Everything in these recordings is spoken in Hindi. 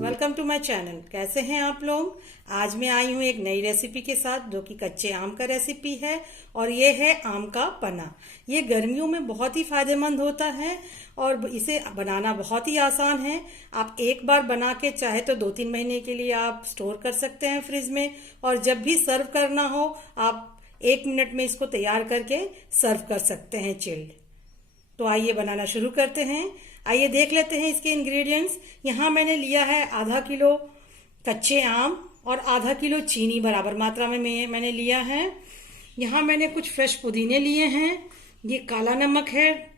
Welcome to my channel. कैसे हैं आप लोग? आज मैं आई हूँ एक नई रेसिपी के साथ, जो कि कच्चे आम का रेसिपी है और ये है आम का पन्ना। ये गर्मियों में बहुत ही फायदेमंद होता है और इसे बनाना बहुत ही आसान है। आप एक बार बना के चाहे तो 2-3 महीने के लिए आप स्टोर कर सकते हैं फ्रिज में, और जब भी सर्व करना हो आप 1 मिनट में इसको तैयार करके सर्व कर सकते हैं चिल्ड। तो आइए बनाना शुरू करते हैं। आइए देख लेते हैं इसके इंग्रेडिएंट्स। यहाँ मैंने लिया है आधा किलो कच्चे आम और आधा किलो चीनी बराबर मात्रा में मैंने लिया है। यहाँ मैंने कुछ फ्रेश पुदीने लिए हैं। ये काला नमक है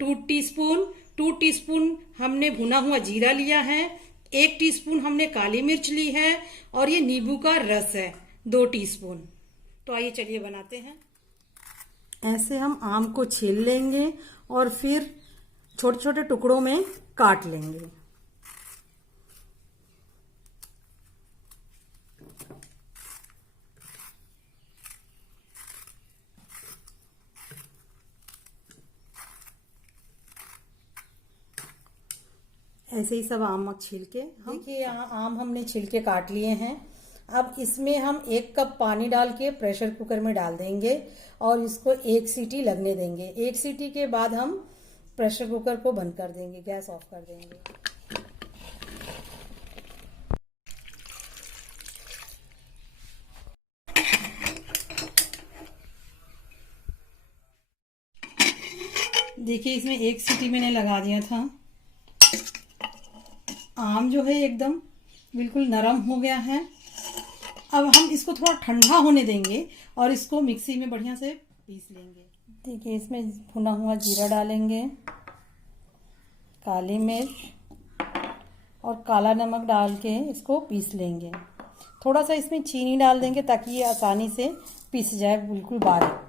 2 टीस्पून। 2 टीस्पून हमने भुना हुआ जीरा लिया है। 1 टीस्पून हमने काली मिर्च ली है और ये नींबू का रस है 2 टीस्पून। तो आइए चलिए बनाते हैं। ऐसे हम आम को छील लेंगे और फिर छोटे छोटे टुकड़ों में काट लेंगे। ऐसे ही सब आम छील के देखिए, यहाँ आम हमने छील के काट लिए हैं। अब इसमें हम 1 कप पानी डाल के प्रेशर कुकर में डाल देंगे और इसको 1 सीटी लगने देंगे। 1 सीटी के बाद हम प्रेशर कुकर को बंद कर देंगे, गैस ऑफ कर देंगे। देखिए, इसमें 1 सीटी मैंने लगा दिया था। आम जो है एकदम बिल्कुल नरम हो गया है। अब हम इसको थोड़ा ठंडा होने देंगे और इसको मिक्सी में बढ़िया से पीस लेंगे। देखिए, इसमें भुना हुआ जीरा डालेंगे, काली मिर्च और काला नमक डाल के इसको पीस लेंगे। थोड़ा सा इसमें चीनी डाल देंगे ताकि ये आसानी से पीस जाए बिल्कुल बारीक।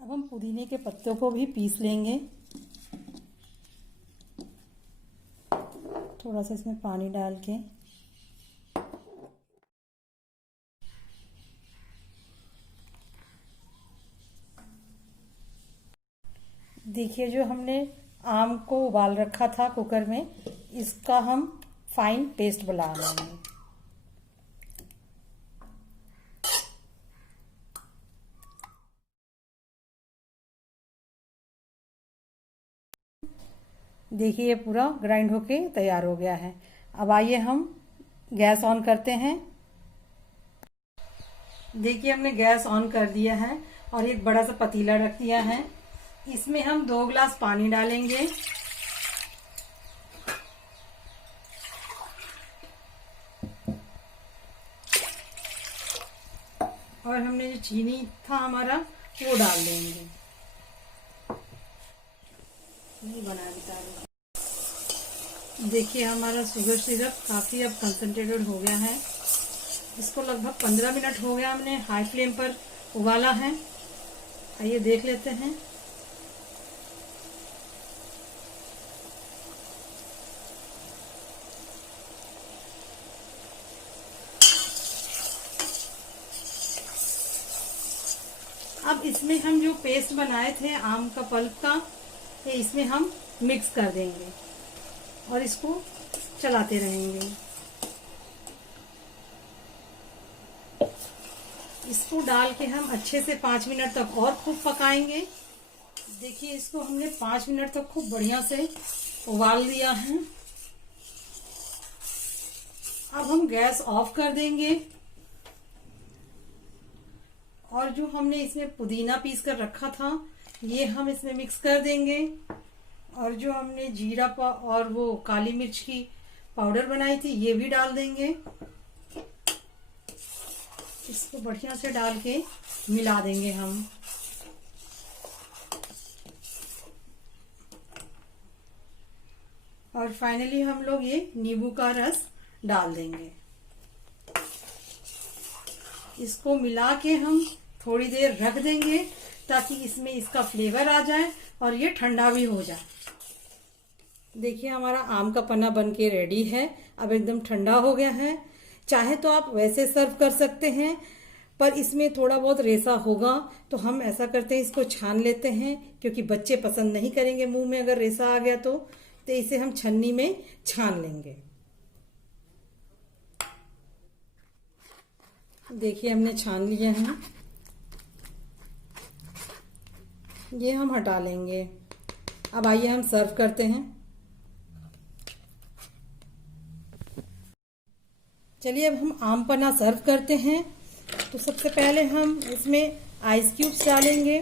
अब हम पुदीने के पत्तों को भी पीस लेंगे। थोड़ा सा इसमें पानी डाल के देखिए, जो हमने आम को उबाल रखा था कुकर में, इसका हम फाइन पेस्ट बना लेंगे। देखिए, ये पूरा ग्राइंड होके तैयार हो गया है। अब आइए हम गैस ऑन करते हैं। देखिए, हमने गैस ऑन कर दिया है और एक बड़ा सा पतीला रख दिया है। इसमें हम 2 ग्लास पानी डालेंगे। और हमने जो चीनी था हमारा वो डाल देंगे। देखिए, हमारा शुगर सिरप काफ़ी अब कंसंट्रेटेड हो गया है। इसको लगभग 15 मिनट हो गया हमने हाई फ्लेम पर उबाला है। आइए देख लेते हैं। अब इसमें हम जो पेस्ट बनाए थे आम का पल्प का, ये इसमें हम मिक्स कर देंगे और इसको चलाते रहेंगे। इसको डाल के हम अच्छे से 5 मिनट तक और खूब पकाएंगे। देखिए, इसको हमने 5 मिनट तक खूब बढ़िया से उबाल दिया है। अब हम गैस ऑफ कर देंगे और जो हमने इसमें पुदीना पीस कर रखा था ये हम इसमें मिक्स कर देंगे। और जो हमने जीरा और वो काली मिर्च की पाउडर बनाई थी ये भी डाल देंगे। इसको बढ़िया से डाल के मिला देंगे हम। और फाइनली हम लोग ये नींबू का रस डाल देंगे। इसको मिला के हम थोड़ी देर रख देंगे ताकि इसमें इसका फ्लेवर आ जाए और ये ठंडा भी हो जाए। देखिए हमारा आम का पन्ना बनके रेडी है। अब एकदम ठंडा हो गया है। चाहे तो आप वैसे सर्व कर सकते हैं, पर इसमें थोड़ा बहुत रेसा होगा, तो हम ऐसा करते हैं इसको छान लेते हैं, क्योंकि बच्चे पसंद नहीं करेंगे मुंह में अगर रेसा आ गया तो इसे हम छन्नी में छान लेंगे। देखिए हमने छान लिया है, ये हम हटा लेंगे। अब आइए हम सर्व करते हैं। चलिए अब हम आम पन्ना सर्व करते हैं। तो सबसे पहले हम इसमें आइस क्यूब्स डालेंगे।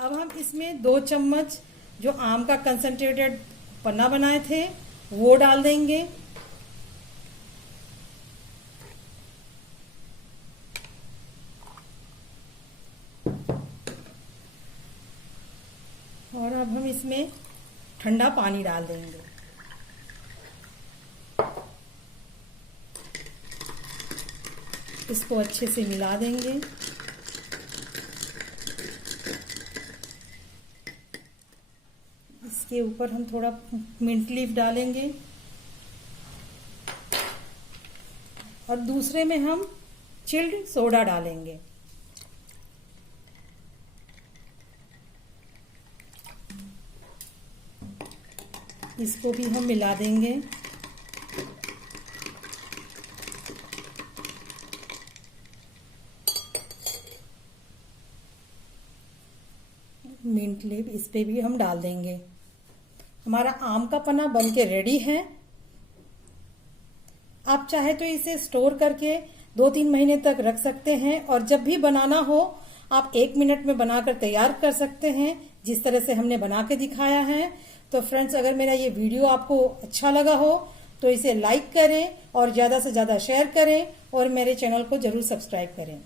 अब हम इसमें 2 चम्मच जो आम का कंसंट्रेटेड पन्ना बनाए थे वो डाल देंगे। और अब हम इसमें ठंडा पानी डाल देंगे। इसको अच्छे से मिला देंगे। इसके ऊपर हम थोड़ा मिंट लीफ डालेंगे और दूसरे में हम चिल्ड सोडा डालेंगे। इसको भी हम मिला देंगे। मिंट लीफ इस पे भी हम डाल देंगे। हमारा आम का पन्ना बनके रेडी है। आप चाहे तो इसे स्टोर करके 2-3 महीने तक रख सकते हैं, और जब भी बनाना हो आप 1 मिनट में बनाकर तैयार कर सकते हैं, जिस तरह से हमने बना के दिखाया है। तो फ्रेंड्स, अगर मेरा ये वीडियो आपको अच्छा लगा हो तो इसे लाइक करें और ज्यादा से ज्यादा शेयर करें और मेरे चैनल को जरूर सब्सक्राइब करें।